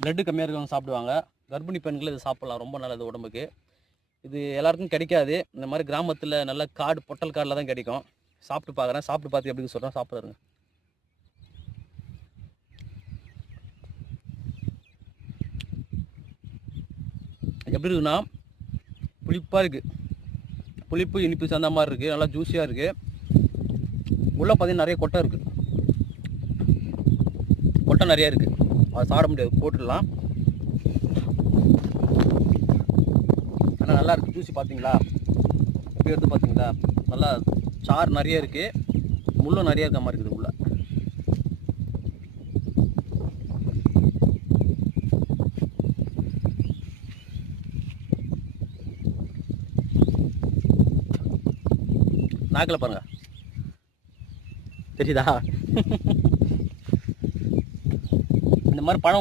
Blood கம்மியாக இருக்கவங்க சாப்பிடுவாங்க. கர்ப்பிணி பெண்கள் இது சாப்பிட்லாம், ரொம்ப நல்லது உடம்புக்கு. இது எல்லாருக்கும் கிடைக்காது. இந்த மாதிரி கிராமத்தில் நல்ல காடு, பொட்டல் காடில் தான் கிடைக்கும். சாப்பிட்டு பார்க்குறேன், சாப்பிட்டு பார்த்து எப்படி சொல்கிறேன், சாப்பிட்றேங்க. எப்படி இருக்குன்னா புளிப்பாக இருக்குது. புளிப்பு இனிப்பு சேர்ந்த மாதிரி இருக்குது. நல்லா ஜூஸியாக இருக்குது. உள்ளே பார்த்தீங்கன்னா நிறைய கொட்டை இருக்குது. கொட்டை நிறையா இருக்குது. அதை சாப்பிட முடியாது, போட்டுடலாம். ஆனால் நல்லா இருக்குது. ஜூஸி பார்த்தீங்களா, எப்படி எடுத்து பார்த்தீங்களா? நல்லா சாறு நிறைய இருக்குது. முள்ளும் நிறைய இருக்க மாதிரி இருக்குது உள்ள. நாக்கில் பாருங்க, தெரியுதா? இந்த மாதிரி பழம்